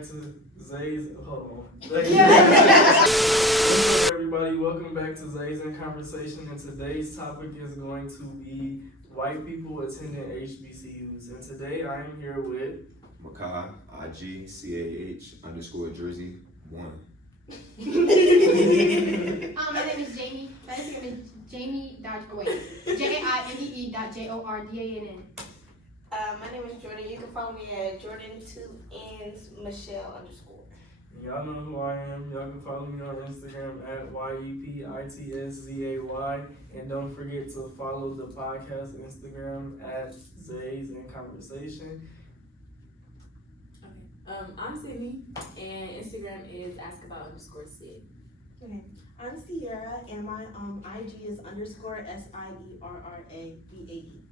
back to Zay's. Hold on. What's up, everybody? Welcome back to Zay's in Conversation. And today's topic is going to be white people attending HBCUs. And today I am here with Makai, IGCAH_Jersey 1. My name is Jamie. My Instagram is JAIMEE.JORDANN. My name is Jordan. You can follow me at Jordan2nsMichelle_. Y'all know who I am. Y'all can follow me on Instagram at YEPITSZAY. And don't forget to follow the podcast Instagram at Zay's in Conversation. Okay. I'm Sydney, and Instagram is askabout_Sid. Okay. I'm Sierra, and my IG is _SIERRABAE.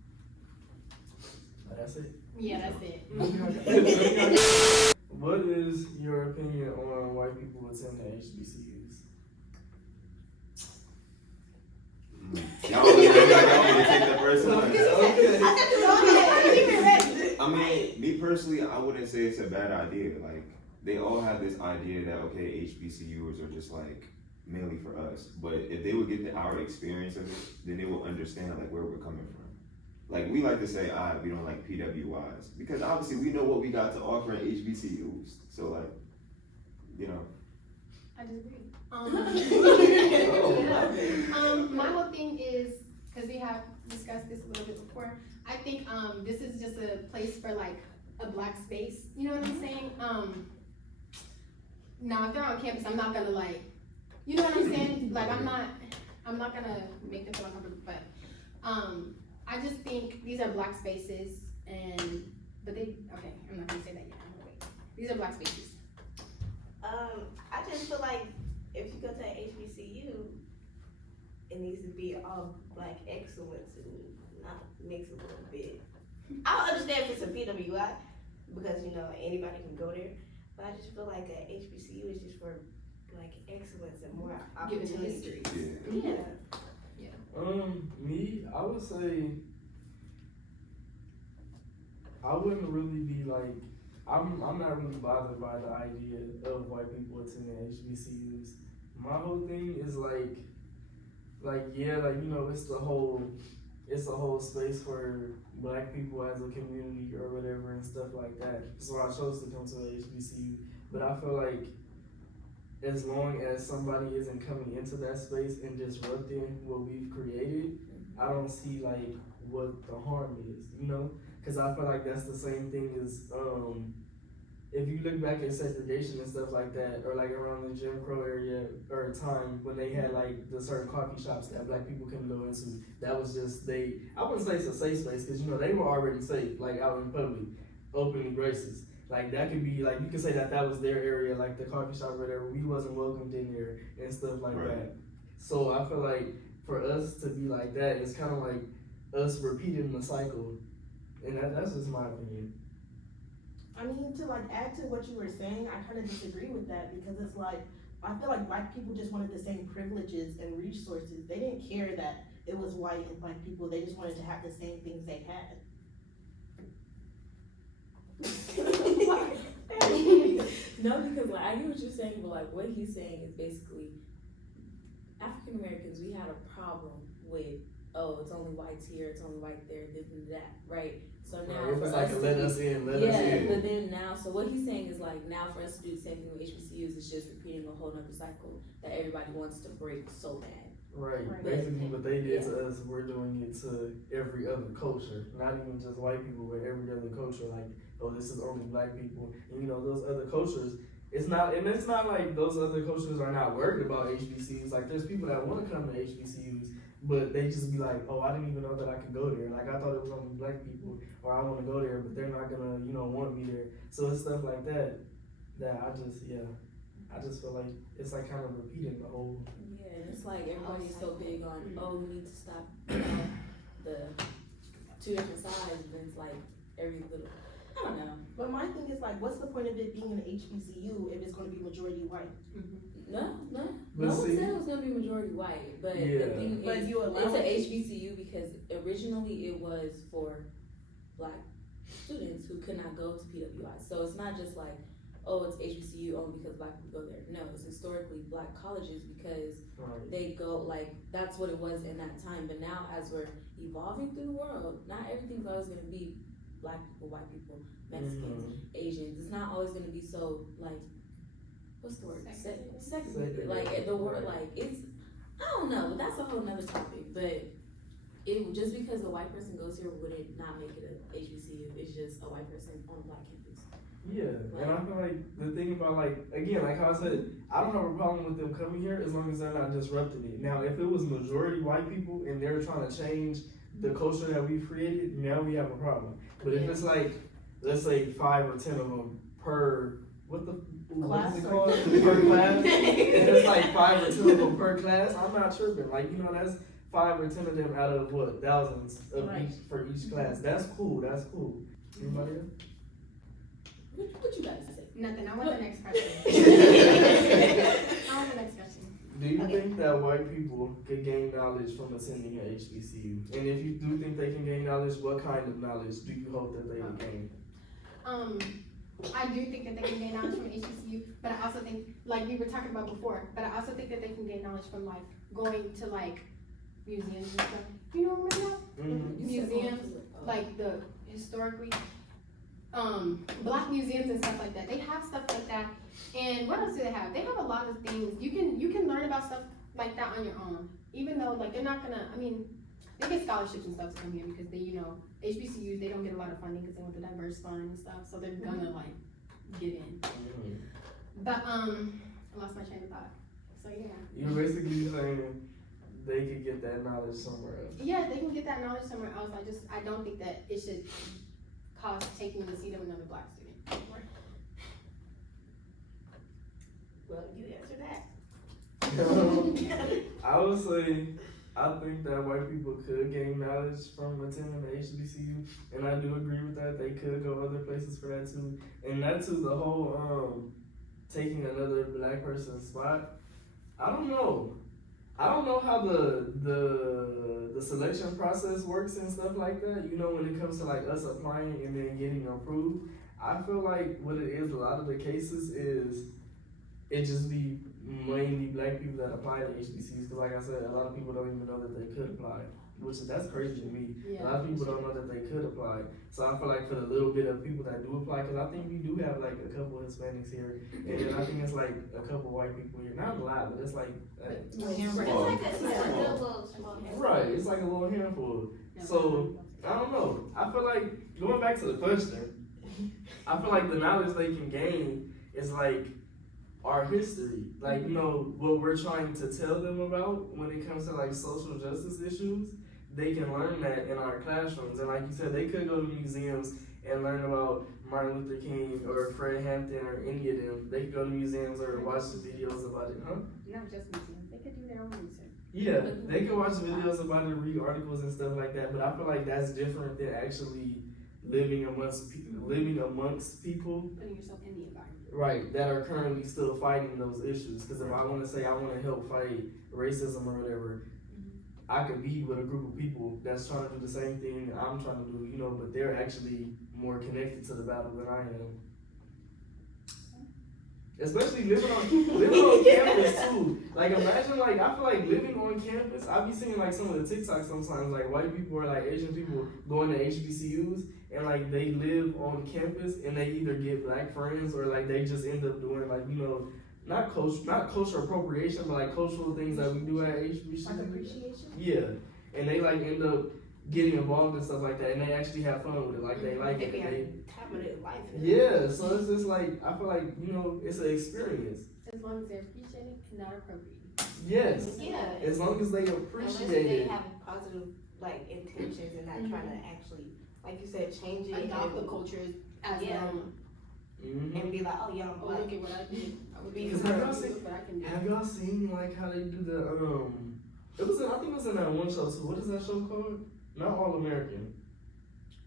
That's it? Yeah, that's it. What is your opinion on white people attending HBCUs? Y'all want me to take that first one? I mean, me personally, I wouldn't say it's a bad idea. Like, they all have this idea that, okay, HBCUs are just like mainly for us. But if they would get our experience of it, then they will understand like where we're coming from. Like, we like to say, we don't like PWIs. Because obviously we know what we got to offer in HBCUs. So like, you know. I disagree. My whole thing is, because we have discussed this a little bit before, I think this is just a place for like a black space. You know what I'm saying? Now if they're on campus, I'm not gonna like, you know what I'm saying? Like I'm not gonna make them feel uncomfortable, but I just think these are black spaces, I'm not gonna say that yet. I'm gonna wait. These are black spaces. I just feel like if you go to an HBCU, it needs to be all black excellence and not mix a little bit. I understand if it's a PWI because you know anybody can go there, but I just feel like an HBCU is just for black excellence and more opportunities. Yeah. Me, I would say I wouldn't really be like, I'm not really bothered by the idea of white people attending HBCUs. My whole thing is like yeah, like you know, it's a whole space for black people as a community or whatever and stuff like that. So I chose to come to the HBCU, but I feel like as long as somebody isn't coming into that space and disrupting what we've created, I don't see like what the harm is, you know? Because I feel like that's the same thing as, if you look back at segregation and stuff like that, or like around the Jim Crow area or time when they had like the certain coffee shops that black people couldn't go into, that was just, I wouldn't say it's a safe space because, you know, they were already safe, like out in public, open and gracious. Like that could be like, you could say that was their area, like the coffee shop or whatever, we wasn't welcomed in there and stuff like that. So I feel like for us to be like that, it's kind of like us repeating the cycle, and that's just my opinion. I mean, to like add to what you were saying, I kind of disagree with that because it's like, I feel like black people just wanted the same privileges and resources. They didn't care that it was white and black people, they just wanted to have the same things they had. No, because like I get what you're saying, but like what he's saying is basically African Americans, we had a problem with it's only whites here, it's only white there, this and that, right? So now it was like let us in. But then now, so what he's saying is like now for us to do the same thing with HBCUs is just repeating a whole other cycle that everybody wants to break so bad. Right. Basically what they did to us, we're doing it to every other culture. Not even just white people, but every other culture. Like, oh, this is only black people. And you know, those other cultures, it's not like those other cultures are not worried about HBCUs. Like, there's people that want to come to HBCUs, but they just be like, oh, I didn't even know that I could go there. Like, I thought it was only black people, or I want to go there, but they're not gonna, you know, want me there. So it's stuff like that I just feel like it's like kind of repeating the whole. Yeah, and it's like everybody's so big on, we need to stop the two different sides, and it's like every little, I don't know. But my thing is like, what's the point of it being an HBCU if it's going to be majority white? No But one see, said it was gonna be majority white, but Yeah. the thing But is, you allow it's an it. HBCU because originally it was for black students who could not go to PWI. So it's not just like, oh, it's HBCU only because black people go there. No, it's historically black colleges because Right. they go, like, that's what it was in that time. But now, as we're evolving through the world, not everything's always going to be black people, white people, Mexicans, Asians. It's not always going to be so, like, what's the word? Segregated. Like, the word, like, it's, I don't know, but that's a whole nother topic. But it just because the white person goes here would it not make it a HBCU? It's just a white person on a black campus. Yeah, and I feel like the thing about, like, again, like how I said, I don't have a problem with them coming here as long as they're not disrupting it. Now, if it was majority white people and they're trying to change the culture that we've created, now we have a problem. But if it's like, let's say 5 or 10 of them per, what is it called? Per class? If it's like 5 or 10 of them per class, I'm not tripping. Like, you know, that's 5 or 10 of them out of what, thousands of each for each class. That's cool. Anybody else? What you guys say? Nothing, I want the next question. I want the next question. Do you think that white people could gain knowledge from attending an HBCU? And if you do think they can gain knowledge, what kind of knowledge do you hope that they will gain? I do think that they can gain knowledge from HBCU, but I also think, like we were talking about before, but I also think that they can gain knowledge from like going to like museums and stuff. You know, remember that? Mm-hmm. Museums, like the historically, black museums and stuff like that. They have stuff like that. And what else do they have? They have a lot of things. You can learn about stuff like that on your own. Even though like they're not gonna, I mean, they get scholarships and stuff to come here because they, you know, HBCUs, they don't get a lot of funding because they want the diverse fund and stuff. So they're gonna like get in. But I lost my train of thought. So yeah. You're basically saying they could get that knowledge somewhere else. Yeah, they can get that knowledge somewhere else. I don't think that it should cost taking the seat of another black student. Well, you answer that. I would say, I think that white people could gain knowledge from attending the HBCU, and I do agree with that. They could go other places for that too, and that too, the whole taking another black person's spot. I don't know how the selection process works and stuff like that. You know, when it comes to like us applying and then getting approved, I feel like what it is, a lot of the cases is it just be mainly black people that apply to HBCUs. Because like I said, a lot of people don't even know that they could apply, that's crazy to me. Yeah. A lot of people don't know that they could apply. So I feel like for the little bit of people that do apply, because I think we do have like a couple of Hispanics here, and then I think it's like a couple white people here. Not a lot, but it's like It's like a little small handful. right. It's like a little handful. So I don't know. I feel like going back to the question, I feel like the knowledge they can gain is like our history, like, you know, what we're trying to tell them about when it comes to like social justice issues. They can learn that in our classrooms, and like you said, they could go to museums and learn about Martin Luther King or Fred Hampton or any of them. They could go to museums or watch the videos about it, huh? Not just museums, they could do their own research. Yeah, they could watch videos about it, read articles and stuff like that, but I feel like that's different than actually living amongst people, Putting yourself in the environment. right, that are currently still fighting those issues. Because if I want to say I want to help fight racism or whatever, I could be with a group of people that's trying to do the same thing I'm trying to do, you know, but they're actually more connected to the battle than I am. Especially living on campus too. Like imagine, like I feel like living on campus, I be seeing like some of the TikToks sometimes, like white people or like Asian people going to HBCUs and like they live on campus and they either get black friends or like they just end up doing like, you know, not cultural appropriation, but like cultural things that we do at HBCUs. Like appreciation? Yeah. And they like end up getting involved in stuff like that and they actually have fun with it. Like they like it. They be They, time of their life. yeah, so it's just like, I feel like, you know, it's an experience. As long as they're appreciated and not appropriated. Yes. Yeah. As long as they Unless appreciate they it. have positive like intentions and not trying to actually, like you said, change it. Adopt the and- culture as Yeah. their own. Mm-hmm. and be like, oh yeah, I'm Oh, black. look at what I did. I would be Because proud have of y'all you, seen- but I can do it. Have y'all seen like how they do the it was I think it was in that one show too. What is that show called? Not All American.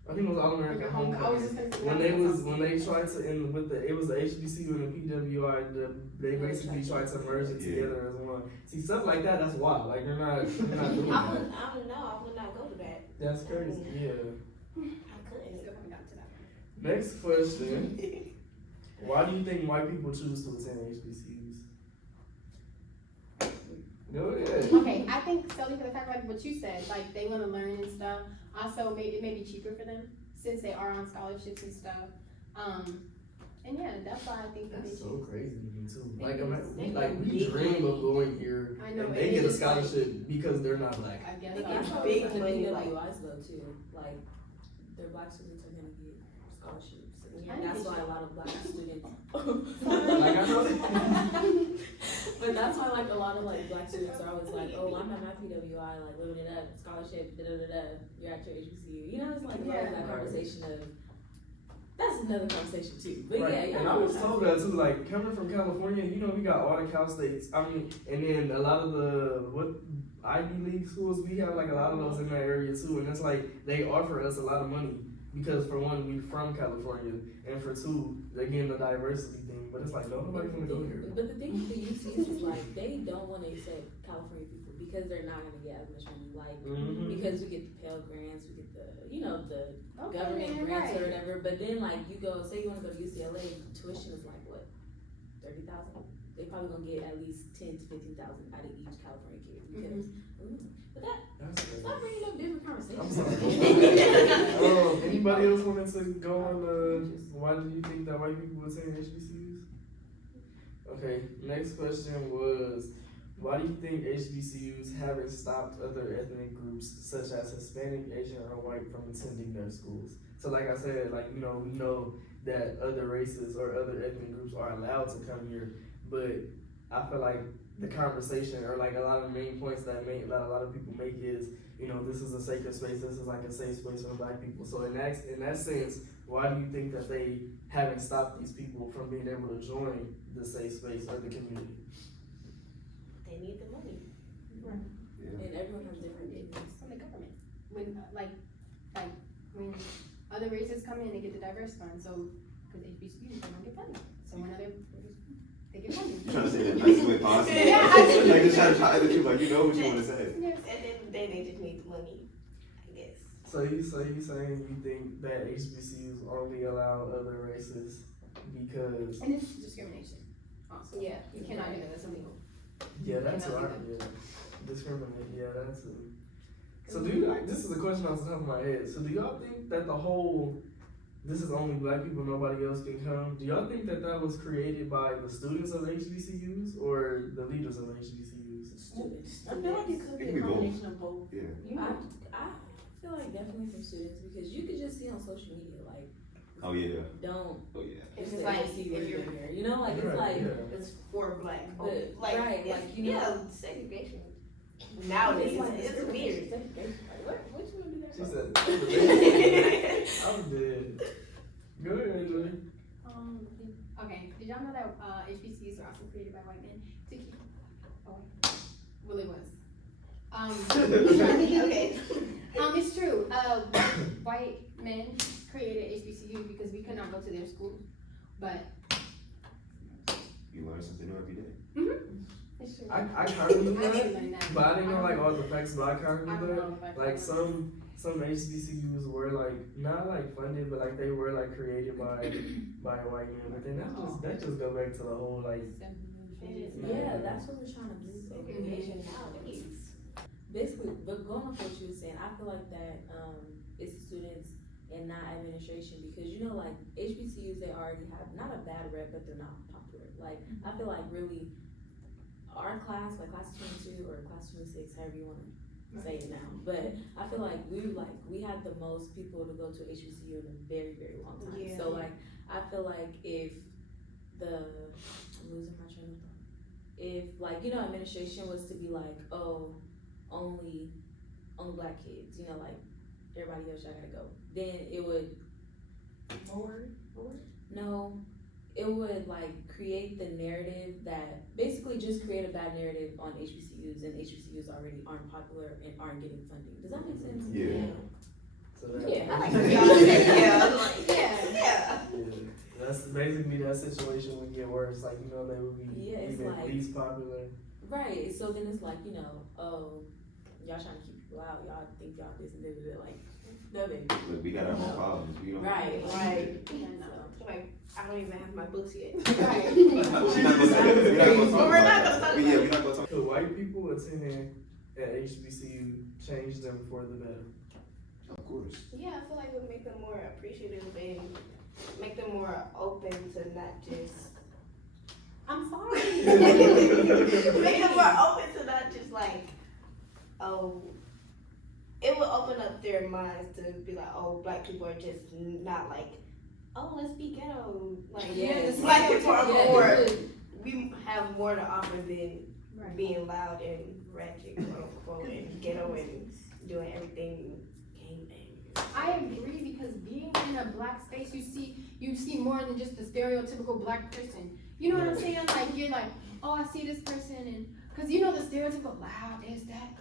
I think it was All American I was Homecoming. just gonna say When they tried to it was the HBCU and the PWI. They basically tried to merge it together as one. See stuff like that. That's wild. Like you're not doing I that. don't know. I would not go to that. That's crazy. Yeah. I couldn't. Still haven't gotten to that. Next question. Why do you think white people choose to attend HBCUs? Go ahead. Okay, I think solely for the fact like what you said, like they want to learn and stuff. Also, maybe it may be cheaper for them since they are on scholarships and stuff. And yeah, that's why I think that they That's choose. so crazy to me too. It Like, is. like we dream of going here, I know, and and they get a it's like- scholarship because they're not black. I guess They I get That's know. why big the money, like- PWIs though too, like, their black students are gonna get scholarships. I And that's think why a lot of black students. Like I know. But that's why like a lot of like black students are always like, oh, I'm at my PWI, like living it up, scholarship, da da da da. You're at your HBCU. You know, it's like always that conversation of. That's another conversation too. But Right. yeah, And I was told that too. Like coming from California, you know, we got all the Cal States. I mean, and then a lot of the Ivy League schools, we have like a lot of those in that area too. And it's like they offer us a lot of money because for one, we from California, and for two, again the diversity thing. But it's like nobody want to go here. But the thing with the UCs is like they don't want to accept California people because they're not gonna get as much money. Like because we get the Pell grants, we get the the Okay, government grants right. or whatever. But then like you go, say you want to go to UCLA, tuition is like what, 30,000. They probably gonna get at least 10 to 15,000 out of each California kid because. But That's crazy. stop bringing up different conversations. I'm sorry. Anybody else wanted to go on? Why do you think that white people attend HBCUs? Okay, next question was, why do you think HBCUs haven't stopped other ethnic groups such as Hispanic, Asian, or white from attending their schools? So like I said, like, we know that other races or other ethnic groups are allowed to come here, but I feel like the conversation or like a lot of the main points that a lot of people make is, this is a sacred space, this is like a safe space for black people. So in that sense, why do you think that they haven't stopped these people from being able to join the safe space or the community? They need the money. And everyone has different opinions. From the government. When when other races come in, they get the diverse fund. So because HBCUs don't get funded. So when other they get funded. Trying to say that nicest way possible. Yeah, I just- Like just trying to tie the two, like you know what you want to say. Yes. At the end of the day, they just need the money, I guess. So you saying you think that HBCUs only allow other races because And it's discrimination. Also, yeah, you cannot do that. That's illegal. that's Cannot right. do Yeah. Discriminate, that's it. So this is a question off the top of my head. So do y'all think that this is only black people, nobody else can come? Do y'all think that was created by the students of HBCUs or the leaders of HBCUs? Students. I feel like it could It be can a be both. combination of both. Yeah. You know, I feel like definitely from students because you could just see on social media like Oh yeah. don't Oh yeah. It's just just like, see if what's you're- in there. You know, like it's Right, like yeah. It's for black. But- Like, right, it's, like, you know- yeah, segregation. Nowadays, like it's discrimination, weird. segregation. Like, what you gonna do that She for? said, I'm dead. Go ahead, Julie. Okay. Did y'all know that HBCUs are also created by white men to keep? Oh, well, it was. Okay. It's true. White men created HBCUs because we could not go to their schools, but You learn something new every day. it's true. I kind of knew I did that, learn that. but I didn't know like all the facts. But I kind of I knew don't that. know if I Like found some HBCUs were like not like funded, but like they were like created by white men. But then that just go back to the whole like Yeah, that's what we're trying to do. Segregation nowadays. Basically, but going off what you were saying, I feel like that it's the students and not administration because like HBCUs they already have not a bad rep, but they're not popular. Like I feel like really our class, like class 22 or class 26, however you want to say it now, but I feel like we had the most people to go to HBCU in a very very long time. Yeah. So like I feel like if I'm losing my train of thought. If like administration was to be like, oh, only black kids, like everybody else y'all gotta go, then it would it would like create the narrative that basically just create a bad narrative on HBCUs and HBCUs already aren't popular and aren't getting funding. Does that make sense? Yeah. so that, Yeah. I like when y'all said yeah. I was like, Yeah. yeah. yeah. That's basically that situation would get worse. Like they would be Yeah, it's even like- least popular. Right. So then it's like, oh, y'all trying to keep people out, y'all think y'all this and that, like No, baby. Look, we got our own problems. We don't. Right. Like, I don't even have my books yet. Right. We're not gonna talk We're not about gonna talk it. Yeah, we're not gonna talk. Could white people attending at HBCU change them for the better? Of course. Yeah, I feel like it would make them more appreciative and make them more open to not just. I'm sorry. Make them more open to not just like, oh. It would open up their minds to be like, oh, black people are just not like, oh, let's be ghetto. Like, Yes. black people are Yes. more. We have more to offer than Right. being loud and ratchet, quote unquote, and ghetto and doing everything gangbang. I agree because being in a black space, you see more than just the stereotypical black person. You know what I'm saying? Like you're like, oh, I see this person, and because you know the stereotypical loud is that.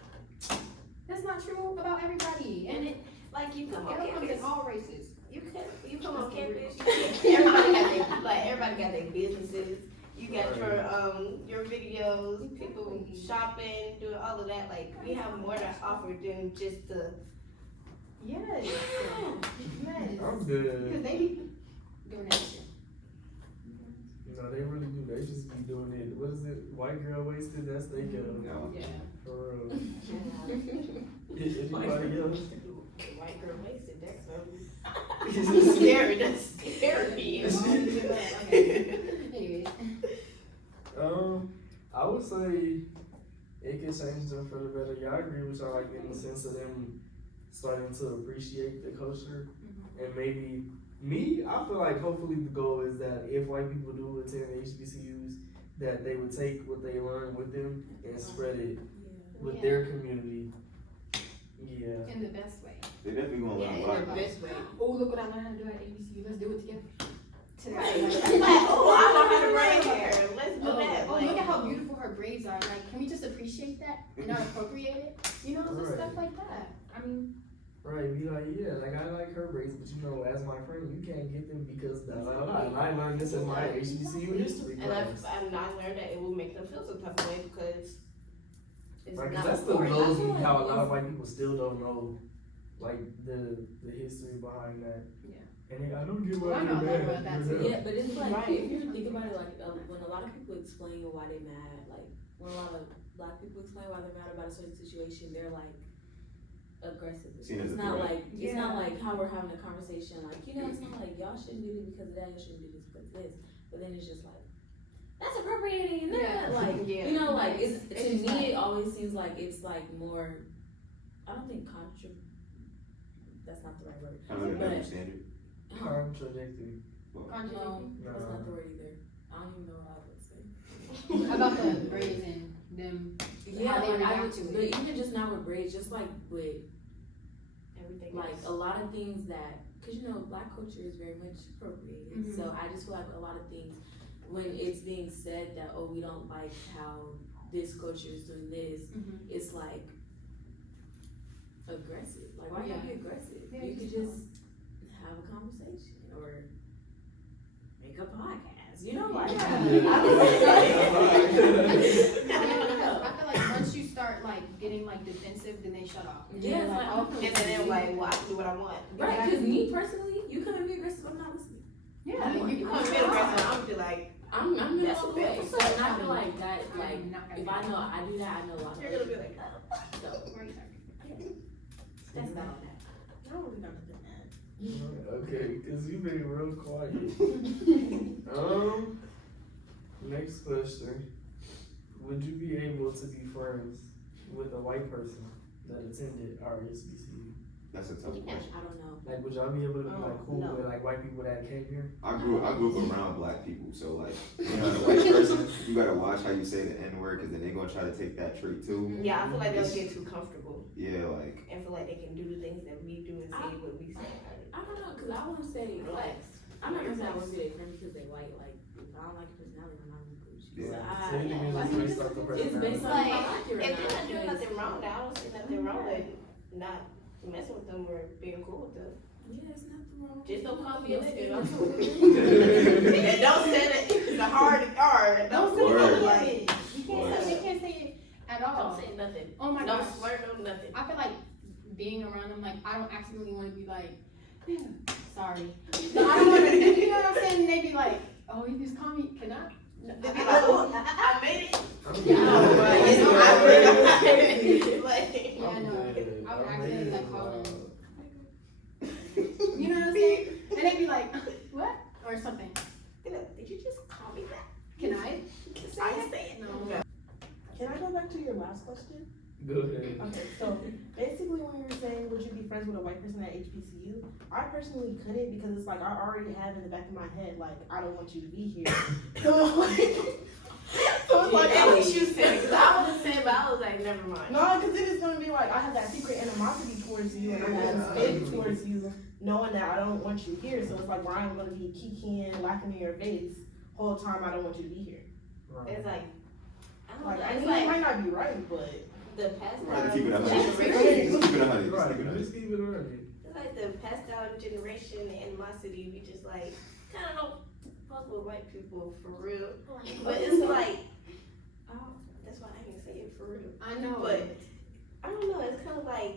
That's not true about everybody, and it Like you come on comes campus, in all races. you come on campus. Everybody got their businesses. You got your videos, people shopping, doing all of that. Like we have more to offer than just the. Yes. Yes. I'm good. Because they be doing that shit. No, they really do. They just be doing it. What is it? White girl wasted. That's they go. No. Yeah. For real. Anybody else? White girl wasted. That's scary. That's scary. Anyways. I would say it could change them for the better. Yeah, I agree with y'all, like in the sense of them starting to appreciate the culture, and maybe me. I feel like hopefully the goal is that if white people do attend HBCUs, that they would take what they learn with them and spread it with Yeah. their community. Yeah. In the best way. They're definitely gonna Yeah, learn a in lot. the best way. Oh, look what I learned how to do at HBCU. Let's do it together. Right. Like, oh, I know how to braid hair. Let's do that. Oh, Like, look at how beautiful her braids are. Like, can we just appreciate that and not appropriate it? You know, just Right. stuff like that. I mean, Right, be like, yeah, like I like her braids, but you know, as my friend, you can't get them because blah blah blah. And I learned this in my HBCU history and I class. learned that it will make them feel some type of way because it's Like, 'cause not that still boring. blows me how a lot of white people still don't know, like the history behind that. Yeah. And they, I don't get Well, why I know you're about that mad. too. Yeah, but it's like, Right. if you think about it, like, when a lot of people explain why they're mad, like, when a lot of black people explain why they're mad about a certain situation, they're like, aggressive. Seen as It's a not threat. like, it's not like how we're having a conversation, like, you know, it's not like, y'all shouldn't do this because of that, y'all shouldn't do this because of this, but then it's just like, that's appropriating, and Yeah. like, Yeah. you know, like, it's, It's to just me, like- it always seems like it's like more, I don't think that's not the right word. Kind of a But- double standard. Contradictory. No, contradicting. that's not the word either. I don't even know what I would say. About the braids and them. Yeah, how they like, react to but it. even just not with braids, just like with Everything like else. a lot of things that, cause you know, black culture is very much appropriated. Mhm. So I just feel like a lot of things, when it's being said that, oh, we don't like how this culture is doing this, Mhm. it's like aggressive. Like, why you gotta be aggressive? Yeah, You just could just have a conversation or make a podcast. You know, like I feel like once you start like getting like defensive, then they shut off. Yeah, it's like, oh, And then they're like, well, I can do what I want. right? Because me personally, you come and be aggressive, I'm not listening. yeah, You come to me aggressive, I'm gonna be like, I'm That's all a the way. bad So and I feel like that, like, I'm not gonna if do I that. know I do that, I know a lot of you're gonna be people. like, So Right. that's not on that. I don't really got nothing to add. Okay, because you've been real quiet. Next question. Would you be able to be friends with a white person that attended our HBCU? That's a tough question. I don't know. Like, would y'all be able to be like cool No. with like white people that came here? I grew up around black people, so like, you know, as a white person, you gotta watch how you say the N word, cause then they're gonna try to take that trait too. yeah, I feel like they'll get too comfortable Yeah, like, and feel like they can do the things that we do and say what we say. I don't know, cause I wouldn't say, like, Relax. I'm not gonna say I would be their friend because they're white. Like, if I don't like your personality, I'm not gonna coach you. Yeah. So So anything is I, just based off the it's based on personality. if I like you or If they're not. not doing because- nothing wrong, then I don't see nothing wrong with not messing with them or being cool with them. Yeah, it's nothing wrong. Just don't call me a Your nigga. skin I'm is cool. cool. And don't say it the hard R. Don't say Word. it like, You can't say it at all. don't say nothing. Oh my No gosh. slur, no nothing. I feel like being around them, like I don't accidentally want to be like, yeah, sorry. No, I don't want to. You know what I'm saying? They be like, oh, you just call me. Can I? No, They be like, oh, I made it. Yeah, I know, right? You know, I made it. Like, Yeah, I know. dead. I would I'm accidentally dead. like call them. You know what I'm saying? And they'd be like, what? Or something. you know, did you just call me that? Can I? I say it. No. Can I go back to your last question? Go ahead. Okay, so basically when you were saying, would you be friends with a white person at HBCU? I personally couldn't because it's like I already have in the back of my head, like, I don't want you to be here. So it's like, At least you said it, 'cause I was saying, but I was like, never mind. no, because then it's gonna be like I have that secret animosity towards you, and I have hate towards you, knowing that I don't want you here. So it's like Ryan gonna be kikiing, laughing in your face whole time. I don't want you to be here. It's like, I don't Like know, I it's mean, it like might not be right, but the past Right, down keep it 100. generation. Keep it 100. Right, Keep it 100. just keep it running. It's like the passed down generation and animosity. We just like kind of don't fuck with white people for real. But it's like, that's why I can say it for real. I know. But I don't know. It's kind of like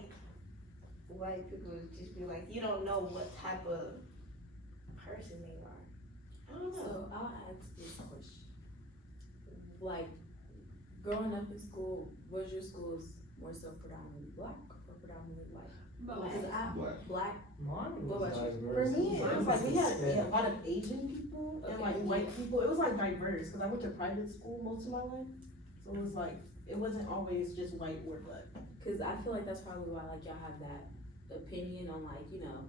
white people just be like, you don't know what type of person they are. I don't know. So I'll ask this question. Like, growing up in school, was your schools more so predominantly black or predominantly white? Because Black. Black. Mine What was about you? diverse. for me, it was like we had Yeah. a lot of Asian people and like Okay. white people. It was like diverse because I went to private school most of my life, so it was like it wasn't always just white or black. Because I feel like that's probably why like y'all have that opinion on like, you know,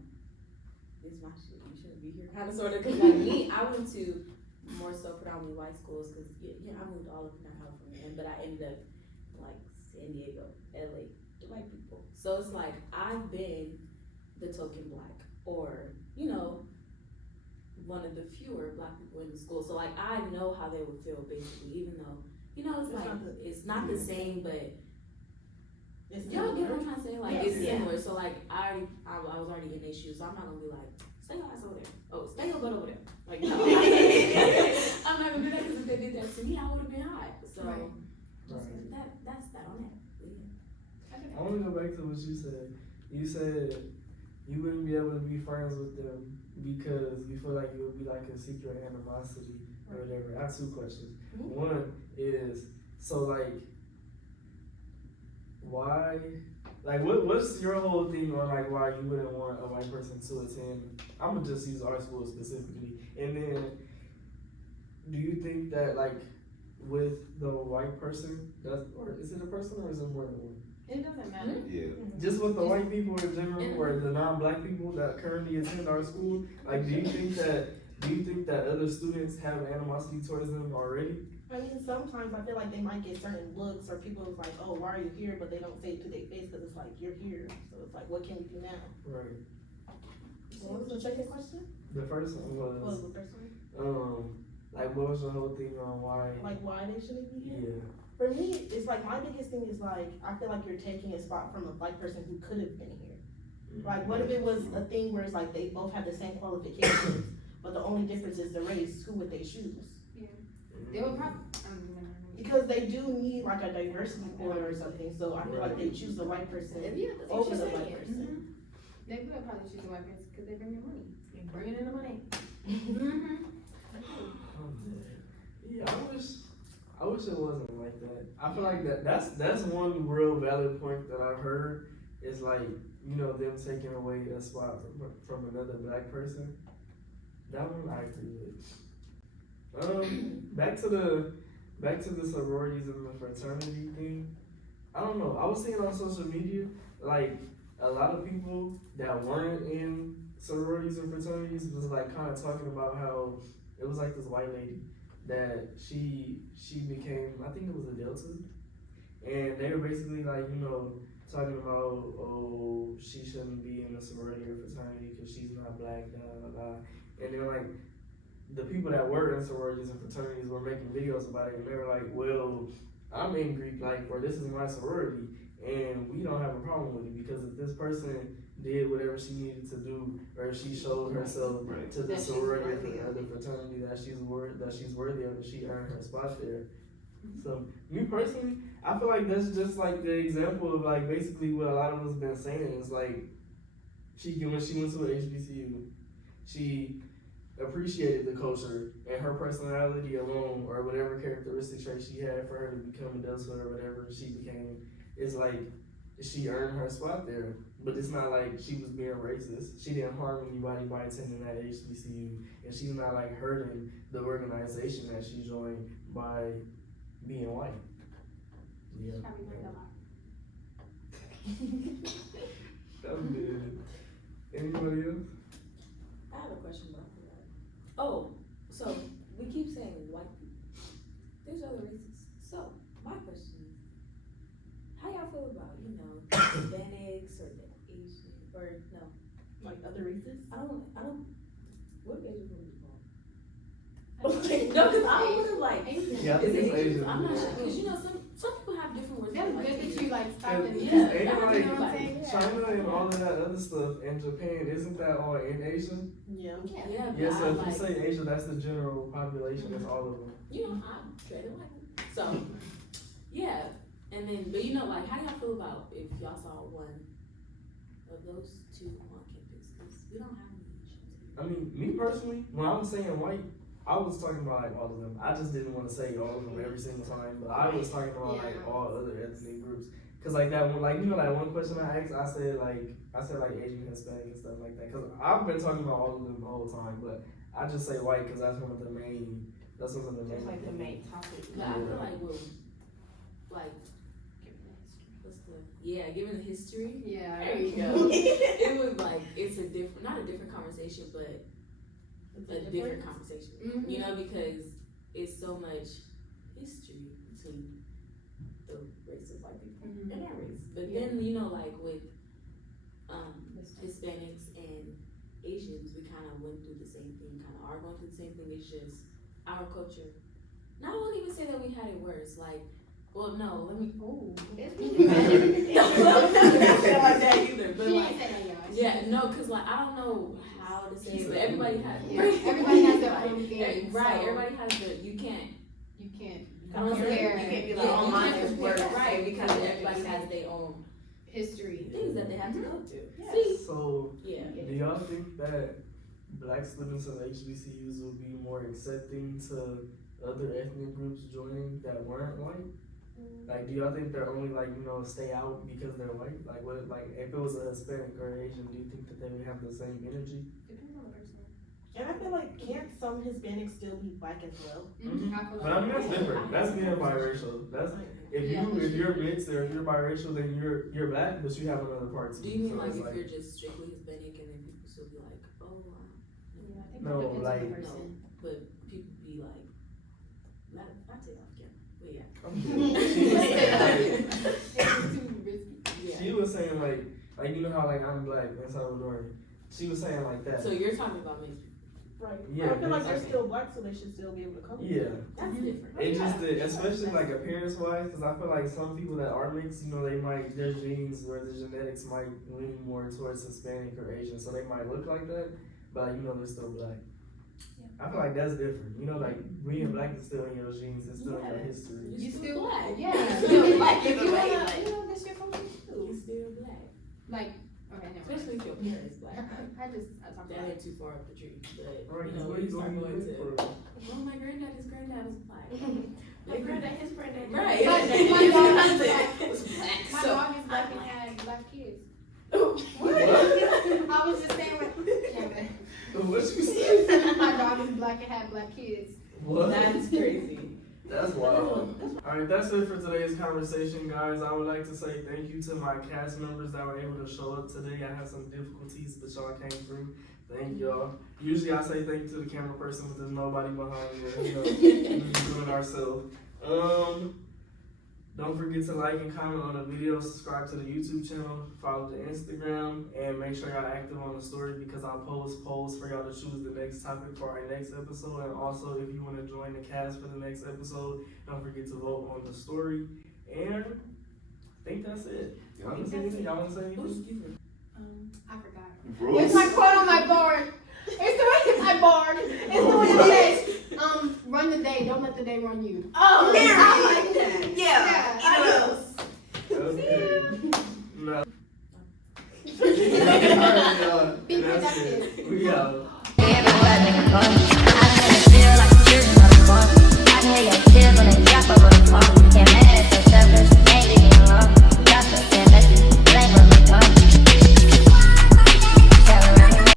this is my shit, you shouldn't be here kind of sort of. Because like me, I went to more so predominantly white schools because I moved all up in California, but I ended up in, like San Diego, LA, the white people. So it's like I've been the token black or, you know, one of the fewer black people in the school. So like I know how they would feel basically, even though, you know, it's not the same, but It's y'all get what I'm trying to say? Like, Yes. it's similar. So, like, I was already in their shoes, so I'm not gonna be like, stay your ass over there. Oh, stay your butt over there. Like, no. I'm not gonna do that because if they did that to me, I would have been hot. So, Right. that's that on that. But yeah. I want to go back to what you said. You said you wouldn't be able to be friends with them because you feel like it would be like a secret animosity or whatever. I have two questions. Mhm. One is, so like, why, like what's your whole thing on like why you wouldn't want a white person to attend? I'm gonna just use our school specifically. And then, do you think that like with the white person, or is it a person or is it more than one? It doesn't matter. Yeah. Just with the white people in general, or the non-black people that currently attend our school, like, do you think that other students have animosity towards them already? I mean, sometimes I feel like they might get certain looks, or people is like, "Oh, why are you here?" But they don't say it to their face because it's like you're here. So it's like, what can we do now? Right. What was the second question? The first one What was was, the first one? like, what was the whole thing on why? Like why they shouldn't be here? Yeah. For me, it's like my biggest thing is like I feel like you're taking a spot from a black person who could have been here. Like, what if it was a thing where it's like they both have the same qualifications, but the only difference is the race? Who would they choose? They would probably. Because they do need like a diversity board or something, so I feel like they choose the white person Yeah, that's what over you're the saying. black person. They would probably choose the white person because they bring in money. They bringing in the money. Yeah, I wish it wasn't like that. I feel like that's one real valid point that I've heard is like, you know, them taking away a spot from another black person. That one I agree with. Back to the sororities and the fraternity thing. I don't know. I was seeing on social media like a lot of people that weren't in sororities or fraternities was like kind of talking about how it was like this white lady that she became, I think it was a Delta, and they were basically like, you know, talking about, oh, she shouldn't be in a sorority or fraternity because she's not black, blah, blah, blah. And then like the people that were in sororities and fraternities were making videos about it, and they were like, well, I'm in Greek life, or this is my sorority, and we don't have a problem with it because if this person did whatever she needed to do, or if she showed herself to the That she's sorority worthy or of the it. fraternity that she's worthy of, and she earned her spot there, So me personally, I feel like that's just like the example of like basically what a lot of us been saying is like when she went to an HBCU, she appreciated the culture and her personality alone or whatever characteristic trait she had for her to become adulthood or whatever she became is like she earned her spot there. But it's not like she was being racist. She didn't harm anybody by attending that HBCU, and she's not like hurting the organization that she joined by being white. Yeah. That was good. Anybody else? I have a question about that. Oh, so we keep saying white people. There's other races. So my question is, how y'all feel about, Hispanics or the Asian or no? Like other races? I don't what Asian people is called? Okay, no, because I don't want to like Yeah, I think it's Asian. I'm not sure, because some people have different words. That's good that you like stopped and Yeah, Ain't I like know what I'm saying. China and all of that other stuff and Japan, isn't that all in Asia? Yeah. Yeah, but Yeah, so I if you like, say Asia, that's the general population, that's all of them. I'm treading lightly. So, yeah, and then, but like, how do y'all feel about if y'all saw one of those two on campus? Because we don't have any Asians here. I mean, me personally, when I was saying white, I was talking about like all of them. I just didn't want to say all of them every single time, but I was talking about like all other ethnic groups. Cause like that one, like that one question I asked, I said like Asian, Hispanic, and stuff like that. Cause I've been talking about all of them the whole time, but I just say white because that's one of the main. That's one of the main. That's like the main topic. But I feel like we're, like, given the history. Yeah. There you go. It was like, it's a different, not a different conversation, but a different conversation. Mhm. Because it's so much history between the race of white people Mhm. and our race. But Yeah. then, like with Hispanics and Asians, we kind of went through the same thing, kind of are going through the same thing. It's just our culture. Now, I won't even say that we had it worse. Like, well, no, let me. Oh, It's no, really bad. I'm not gonna say it like that either. But She like, ain't said that, y'all. yeah, no, cause like I don't know how to say it, but everybody has. Yeah, everybody has their Like, own thing, right? so- Everybody has the. You can't. You can't I don't compare. You can't be like, Yeah, oh, you mine can't is compare, worse. right? Because everybody has their own history. things that they have to go through. Yes. See? So, Yeah. do y'all think that black students of HBCUs will be more accepting to other ethnic groups joining that weren't white? Like, do y'all think they're only stay out because they're white? Like, what? Like, if it was a Hispanic or Asian, do you think that they would have the same energy? Depends on the person. And I feel like can't some Hispanics still be black as well? Mhm. I feel But I mean, like that's different. That's being biracial. That's if you're mixed or if you're biracial, then you're black, but you have another part. Do you mean So like it's if you're just strictly Hispanic and then people still be like, oh, wow. Yeah, I think No, that depends like- on the person. But people be like, I take off camera. But yeah. I'm good. It's too risky. Yeah. She was saying like you know how like I'm black and Salvadorian. She was saying like that. So you're talking about mixed people. Right. Yeah, I feel like they're exactly. still black, so they should still be able to come. Yeah. That's different. It just especially like appearance wise, because I feel like some people that are mixed, they might their genes or their genetics might lean more towards Hispanic or Asian, so they might look like that, but they're still black. I feel like that's different. Like being black is still in your genes, it's still in your history. You still black. Yeah. Still black If you either way, wanna, like- that's your culture You're too. still black. Like, okay, never mind. Especially if your parents black. I talked That about ain't too far up the tree. But Right, you know, what when you you start gonna going do to for? oh my granddaddy's granddad was black. My granddad, his granddad. Right. My His dog granddad is was black. My So dog is black and had black kids. What? I was just saying what What you say? my dog is black and had black kids. What? that's crazy. That's wild. Alright, that's it for today's conversation, guys. I would like to say thank you to my cast members that were able to show up today. I had some difficulties, but y'all came through. Thank y'all. Usually I say thank you to the camera person, but there's nobody behind me. We're just doing it ourselves. Don't forget to like and comment on the video, subscribe to the YouTube channel, follow the Instagram, and make sure y'all active on the story because I'll post polls for y'all to choose the next topic for our next episode. And also, if you want to join the cast for the next episode, don't forget to vote on the story. And I think that's it. Y'all want to say anything? Oh, Anything? I forgot. Rules. It's my quote on my board. It's my board. It's the one that says, run the day, don't let the day run you. Oh, I'm like, Alright, y'all. Be That's productive. it. We out. Everybody comes